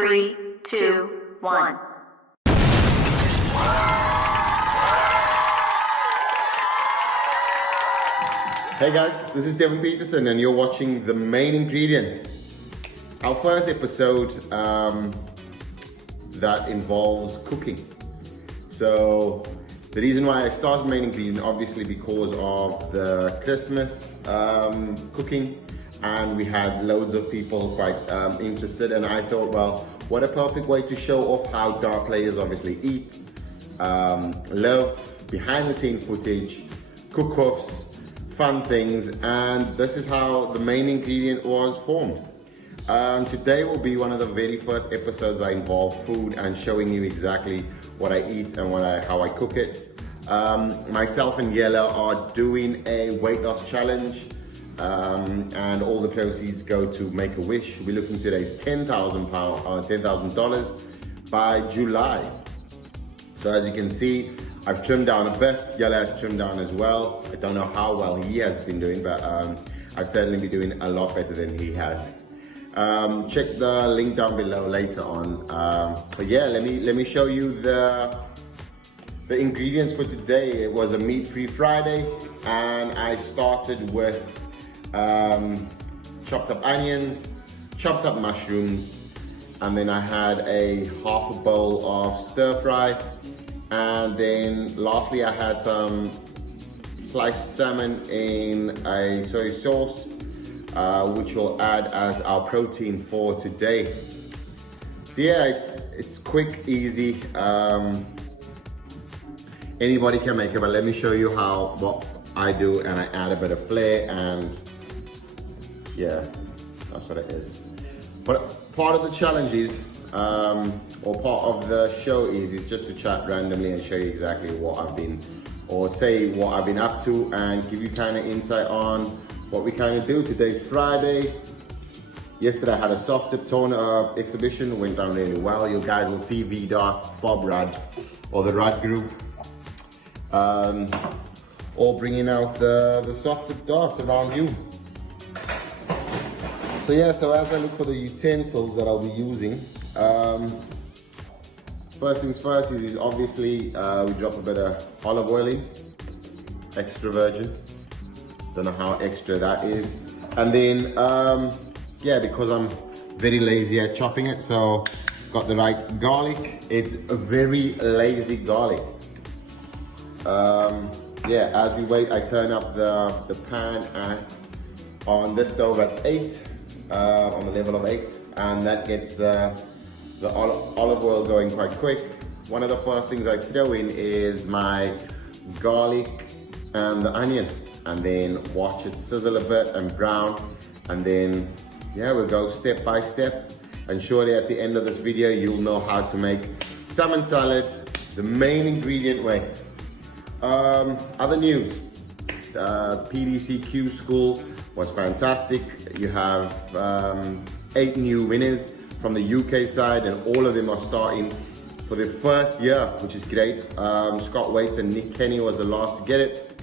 3, 2, 1. Hey guys, this is Devon Peterson and you're watching The Main Ingredient. Our first episode that involves cooking. So the reason why I started Main Ingredient, obviously because of the Christmas cooking, and we had loads of people quite interested, and I thought, well, what a perfect way to show off how dart players obviously eat, live, behind the scene footage, cook-offs, fun things, and this is how The Main Ingredient was formed. Today will be one of the very first episodes I involve food and showing you exactly what I eat and how I cook it. Myself and Yella are doing a weight loss challenge, and all the proceeds go to Make-A-Wish. We're looking to raise $10,000 by July. So as you can see, I've trimmed down a bit. Yella has trimmed down as well. I don't know how well he has been doing, but I've certainly been doing a lot better than he has. Check the link down below later on. But yeah, let me show you the ingredients for today. It was a meat-free Friday, and I started with chopped up onions, chopped up mushrooms, and then I had half a bowl of stir fry. And then lastly, I had some sliced salmon in a soy sauce, which we'll add as our protein for today. So yeah, it's quick, easy. Anybody can make it, but let me show you what I do, and I add a bit of flair, and yeah, that's what it is. But part of the challenge is, or part of the show is just to chat randomly and show you exactly what I've been, or say what I've been up to, and give you kind of insight on what we kind of do. Today's Friday. Yesterday I had a soft tip toner exhibition, went down really well. You guys will see V-Darts, Bob Rudd, or the Rudd group, all bringing out the soft tip darts around you. So yeah, so as I look for the utensils that I'll be using, first things first is obviously we drop a bit of olive oil in, extra virgin. Don't know how extra that is. And then, yeah, because I'm very lazy at chopping it, so got the right garlic. It's a very lazy garlic. Yeah, as we wait, I turn up the pan on this stove at 8, on the level of 8, and that gets the olive oil going quite quick. One of the first things I throw in is my garlic and the onion, and then watch it sizzle a bit and brown, and then yeah, we'll go step by step, and surely at the end of this video you'll know how to make salmon salad the Main Ingredient way. Other news, PDC Qschool was fantastic. You have 8 new winners from the UK side, and all of them are starting for their first year, which is great. Scott Waits and Nick Kenny was the last to get it.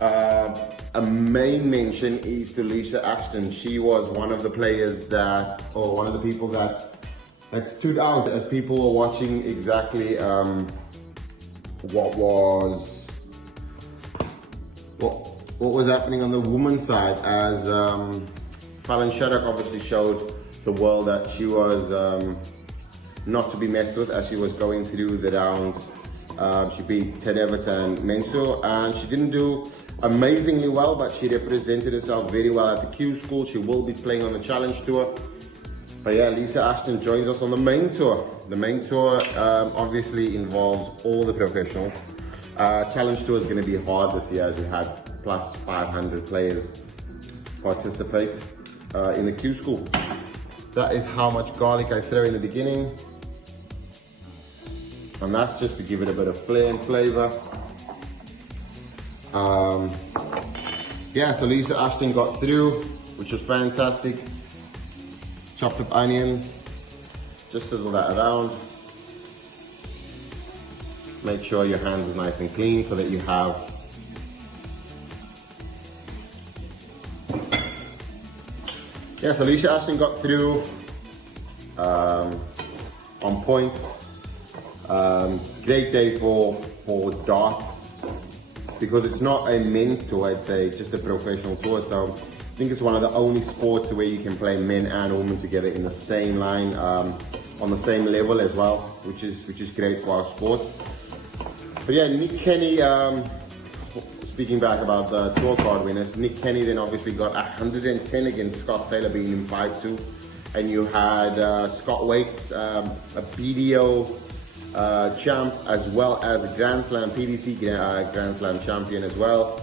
A main mention is to Lisa Ashton. She was one of the players or one of the people that stood out as people were watching exactly what was happening on the women's side, as Fallon Sherrock obviously showed the world that she was not to be messed with as she was going through the rounds. She beat Ted Evans and Mensur, and she didn't do amazingly well, but she represented herself very well at the Qschool. She will be playing on the challenge tour. But yeah, Lisa Ashton joins us on the main tour. The main tour obviously involves all the professionals. Challenge tour is going to be hard this year, as we had plus 500 players participate in the Qschool. That is how much garlic I throw in the beginning. And that's just to give it a bit of flair and flavor. Yeah, so Lisa Ashton got through, which was fantastic. Chopped up onions, just sizzle that around. Make sure your hands are nice and clean so that you have so Lisa Ashton got through. on point. Great day for darts, because it's not a men's tour, it's just a professional tour. So I think it's one of the only sports where you can play men and women together in the same line, on the same level as well, which is great for our sport. But yeah, Nick Kenny, speaking back about the tour card winners, Nick Kenny then obviously got 110 against Scott Taylor, beating him 5-2. And you had Scott Waits, a BDO champ, as well as a Grand Slam, PDC Grand Slam champion as well,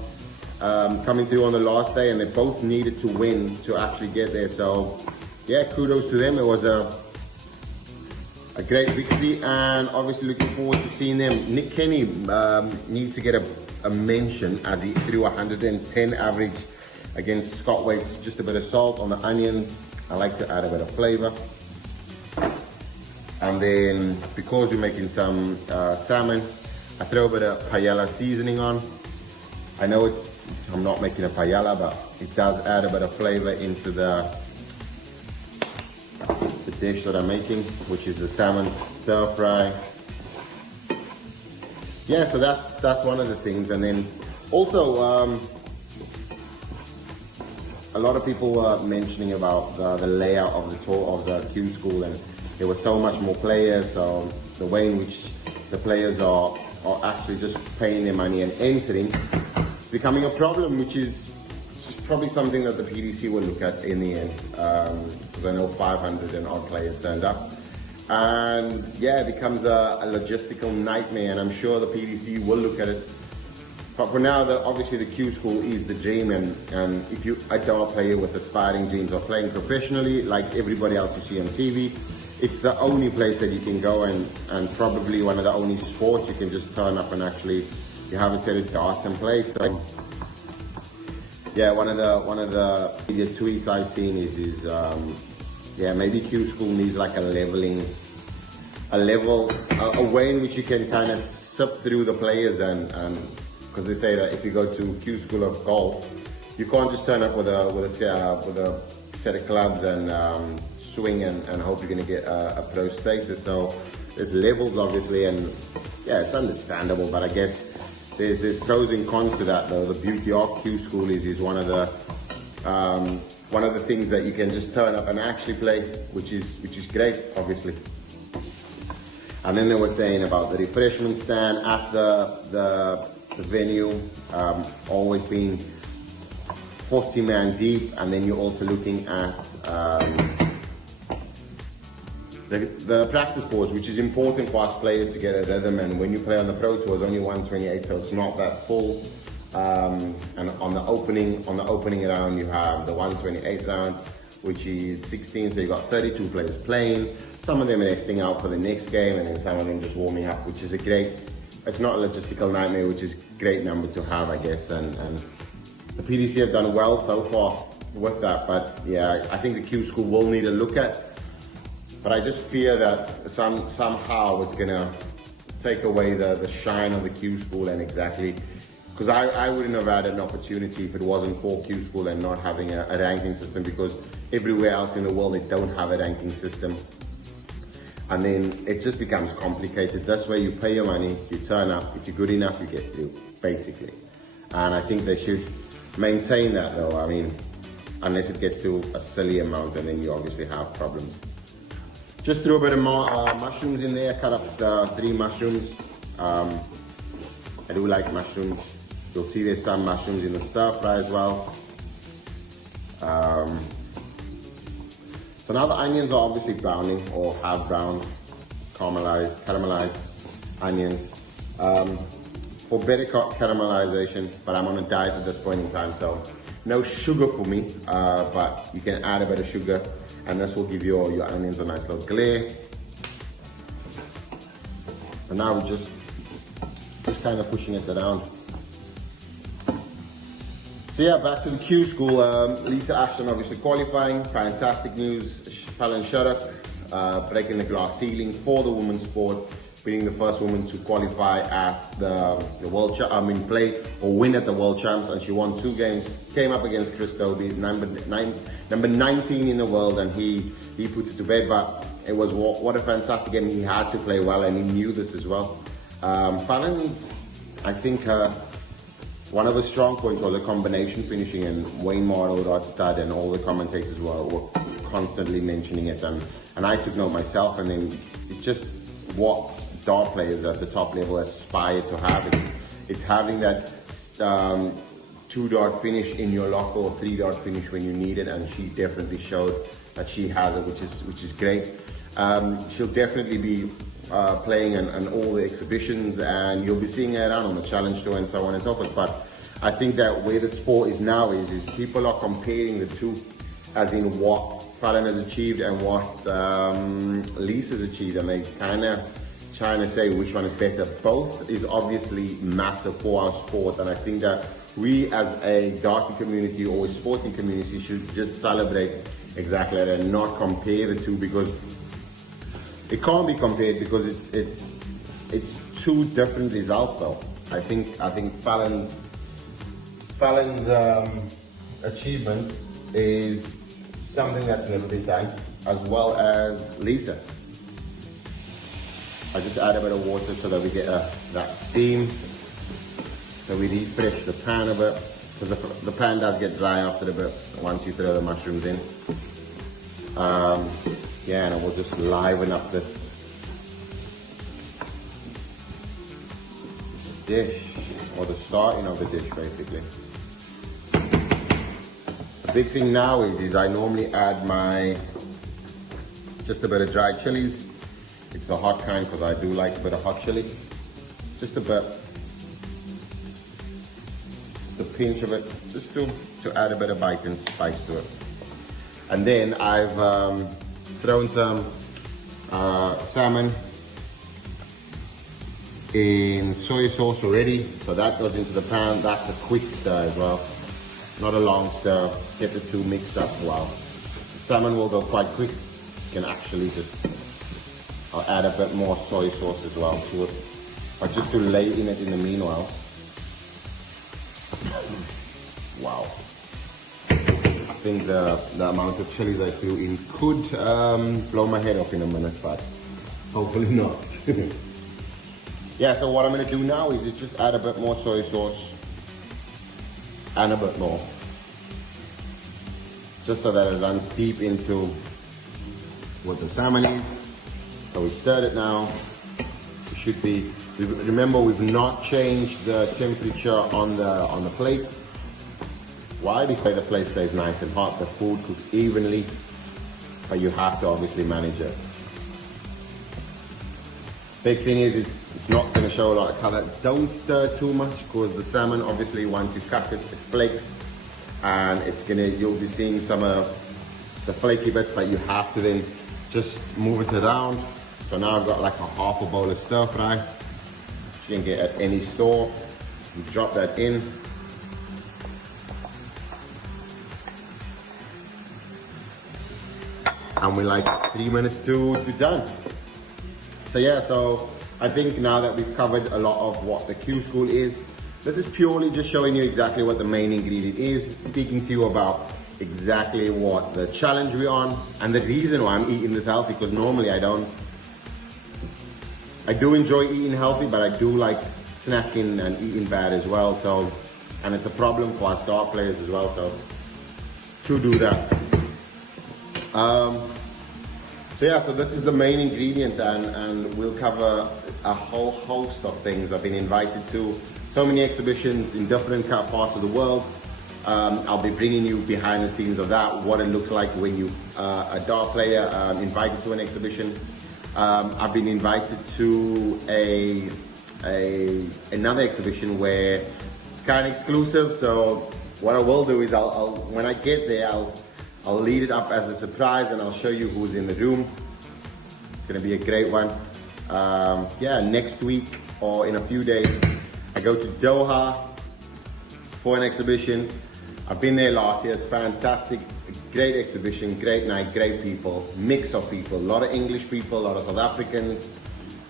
coming through on the last day, and they both needed to win to actually get there. So yeah, kudos to them. It was a great victory, and obviously looking forward to seeing them. Nick Kenny needs to get a mention, as he threw 110 average against Scott Waits. Just a bit of salt on the onions. I like to add a bit of flavor. And then, because we're making some salmon, I throw a bit of paella seasoning on. I know I'm not making a paella, but it does add a bit of flavor into the dish that I'm making, which is the salmon stir fry. Yeah, so that's one of the things. And then also, a lot of people were mentioning about the layout of the tour of the Qschool, and there were so much more players, so the way in which the players are actually just paying their money and entering is becoming a problem, which is probably something that the PDC will look at in the end, because I know 500 and odd players turned up. And yeah, it becomes a logistical nightmare, and I'm sure the PDC will look at it. But for now, obviously the Qschool is the dream, and if you a dart player with aspiring dreams of playing professionally, like everybody else you see on TV, it's the only place that you can go, and probably one of the only sports you can just turn up and actually you have a set of darts and play. So yeah, one of the media tweets I've seen is yeah, maybe Qschool needs like a way in which you can kind of sift through the players, and because they say that if you go to Qschool of golf, you can't just turn up with a set of clubs and swing and hope you're going to get a pro status. So there's levels, obviously, and yeah, it's understandable, but I guess there's pros and cons to that, though. The beauty of Qschool is one of the things that you can just turn up and actually play, which is great, obviously. And then they were saying about the refreshment stand at the venue, always being 40 man deep, and then you're also looking at the practice boards, which is important for us players to get a rhythm. And when you play on the Pro Tour, it's only 128, so it's not that full. And on the opening round, you have the 128 round, which is 16, so you got 32 players playing. Some of them are resting out for the next game, and then some of them just warming up, which is it's not a logistical nightmare, which is a great number to have, I guess. And the PDC have done well so far with that, but yeah, I think the Qschool will need a look at. But I just fear that somehow it's gonna take away the shine of the Qschool, and exactly, because I wouldn't have had an opportunity if it wasn't for Qschool and not having a ranking system, because everywhere else in the world they don't have a ranking system. And then it just becomes complicated. This way you pay your money, you turn up, if you're good enough, you get through, basically. And I think they should maintain that, though. I mean, unless it gets to a silly amount, and then you obviously have problems. Just threw a bit of mushrooms in there, cut up the 3 mushrooms. I do like mushrooms. You'll see there's some mushrooms in the stir fry as well. So now the onions are obviously browning, or half browned, caramelized onions. For better caramelization, but I'm on a diet at this point in time, so no sugar for me, but you can add a bit of sugar, and this will give your onions a nice little glare. And now we're just kind of pushing it around. So yeah, back to the Qschool. Lisa Ashton obviously qualifying. Fantastic news. Fallon Sherrock breaking the glass ceiling for the women's sport, being the first woman to qualify at the World play or win at the World Champs, and she won 2 games. Came up against Chris Dobie, number 19 in the world, and he puts it to bed. But it was what a fantastic game. He had to play well, and he knew this as well. Fallon's, I think, one of his strong points was a combination finishing, and Wayne Marlowe, Rod Stud, and all the commentators were constantly mentioning it, and I took note myself. And then it's just what dart players at the top level aspire to have. It's having that 2-dart finish in your locker, or 3-dart finish when you need it, and she definitely showed that she has it, which is great. She'll definitely be playing in all the exhibitions, and you'll be seeing her around on the challenge tour and so on and so forth. But I think that where the sport is now is people are comparing the two, as in what Fallon has achieved and what Lisa's achieved, and they kind of trying to say which one is better. Both is obviously massive for our sport, and I think that we as a darting community or a sporting community should just celebrate exactly that and not compare the two, because it can't be compared, because it's two different results though. I think Fallon's achievement is something that's never been done, as well as Lisa. I just add a bit of water so that we get that steam, so we refresh the pan a bit, because the pan does get dry after a bit once you throw the mushrooms in. Yeah, and we'll just liven up this dish, or the starting of the dish basically. The big thing now is I normally add just a bit of dried chilies. It's the hot kind, because I do like a bit of hot chili. Just a bit. Just a pinch of it, just to add a bit of bite and spice to it. And then I've thrown some salmon in soy sauce already. So that goes into the pan. That's a quick stir as well. Not a long stir. Get the two mixed up well. Salmon will go quite quick. You can actually I'll add a bit more soy sauce as well to it, but just to lay in it in the meanwhile. Wow. I think the amount of chilies I threw in could blow my head off in a minute, but hopefully not. Yeah, so what I'm gonna do now is just add a bit more soy sauce and a bit more, just so that it runs deep into what the salmon is. So we stirred it now. It should be. Remember, we've not changed the temperature on the plate. Why? Because the plate stays nice and hot. The food cooks evenly, but you have to obviously manage it. Big thing is it's not going to show a lot of color. Don't stir too much, because the salmon, obviously, once you cut it, it flakes, and you'll be seeing some of the flaky bits, but you have to then just move it around. So now I've got like a half a bowl of stir fry, which you can get at any store. You drop that in. And we're like 3 minutes to done. So yeah, so I think now that we've covered a lot of what the Qschool is, this is purely just showing you exactly what the main ingredient is, speaking to you about exactly what the challenge we're on, and the reason why I'm eating this healthy, because normally I do enjoy eating healthy, but I do like snacking and eating bad as well. So, and it's a problem for us dart players as well. So, to do that. So yeah, so this is the main ingredient, and we'll cover a whole host of things. I've been invited to so many exhibitions in different parts of the world. I'll be bringing you behind the scenes of that, what it looks like when you a dart player invited to an exhibition. I've been invited to another exhibition where it's kind of exclusive. So what I will do is when I get there, I'll lead it up as a surprise, and I'll show you who's in the room. It's gonna be a great one. Yeah, next week or in a few days, I go to Doha for an exhibition. I've been there last year. It's fantastic. Great exhibition, great night, great people, mix of people, a lot of English people, a lot of South Africans,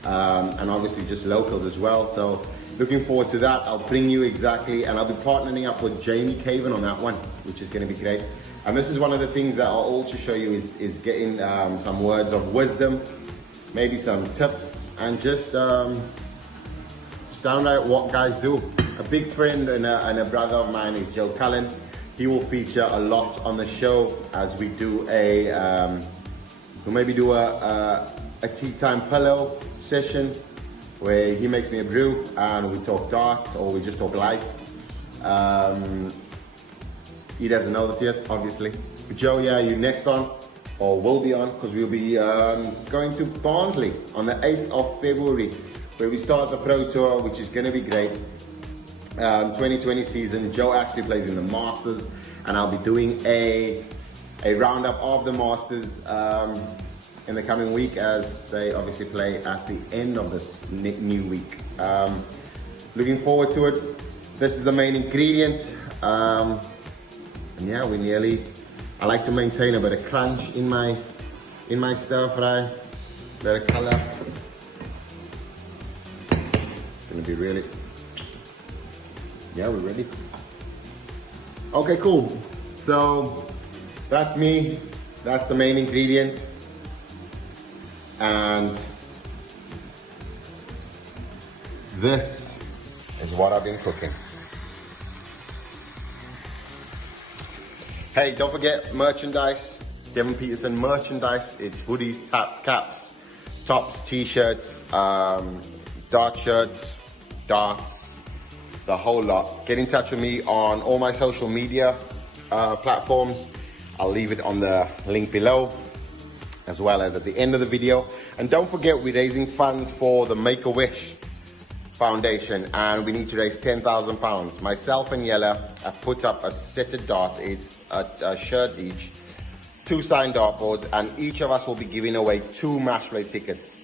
and obviously just locals as well. So looking forward to that. I'll bring you exactly, and I'll be partnering up with Jamie Caven on that one, which is going to be great. And this is one of the things that I'll also show you is getting some words of wisdom, maybe some tips, and just downright what guys do. A big friend and a brother of mine is Joe Cullen. He will feature a lot on the show as we do we'll maybe do a tea time pillow session where he makes me a brew and we talk darts or we just talk life. He doesn't know this yet, obviously. But Joe, yeah, you next on, or will be on, because we'll be going to Barnsley on the 8th of February, where we start the Pro Tour, which is going to be great. 2020 season. Joe actually plays in the Masters, and I'll be doing a roundup of the Masters in the coming week, as they obviously play at the end of this new week. Looking forward to it. This is the main ingredient. And yeah, I like to maintain a bit of crunch in my stir fry, bit of color. It's gonna be really, yeah, we're ready. Okay, cool. So that's me, that's the main ingredient. And this is what I've been cooking. Hey, don't forget merchandise, Devon Peterson merchandise. It's hoodies, caps, tops, t-shirts, dart shirts, darts, the whole lot. Get in touch with me on all my social media platforms. I'll leave it on the link below, as well as at the end of the video. And don't forget, we're raising funds for the Make-A-Wish Foundation, and we need to raise £10,000. Myself and Yella have put up a set of darts. It's a shirt each, 2 signed dartboards, and each of us will be giving away 2 match play tickets.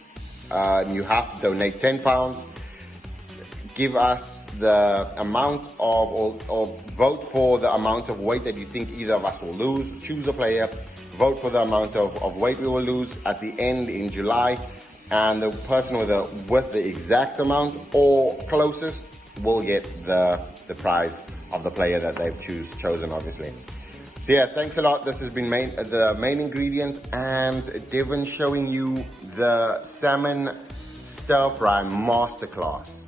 You have to donate £10, give us the amount of, or vote for the amount of weight that you think either of us will lose. Choose a player, vote for the amount of weight we will lose at the end in July. And the person with the exact amount or closest will get the prize of the player that they've chosen, obviously. So yeah, thanks a lot. This has been the main ingredient, and Devon showing you the salmon stir fry masterclass.